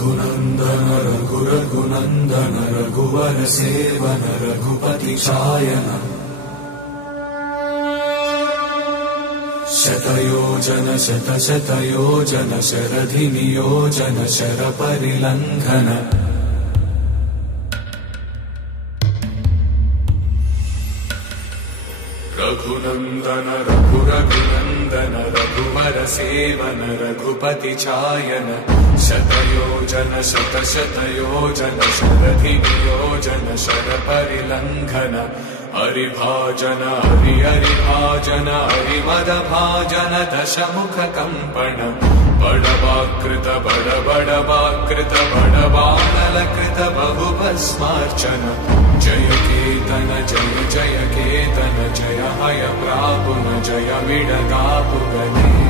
रघुनन्दन रघुरघुनन्दन रघुवर seven Raghupati चायन शतयोजन शतशतयोजन शरधि नियोजन शरपरिलङ्घन रघुनन्दन रघुरघुनन्दन रघुवर seven Raghupati चायन शतयोजन शतशतयोजन शरधि नियोजन शरपरिलङ्घन हरिभाजन हरिभाजन हरिमदभाजन दशमुख कम्पन बडवाकृत बडबडवाकृत बडबाणलकृत बहुभस्मार्चन जय केतन जय जय केतन जय हय प्रापुन जय विडगापुगने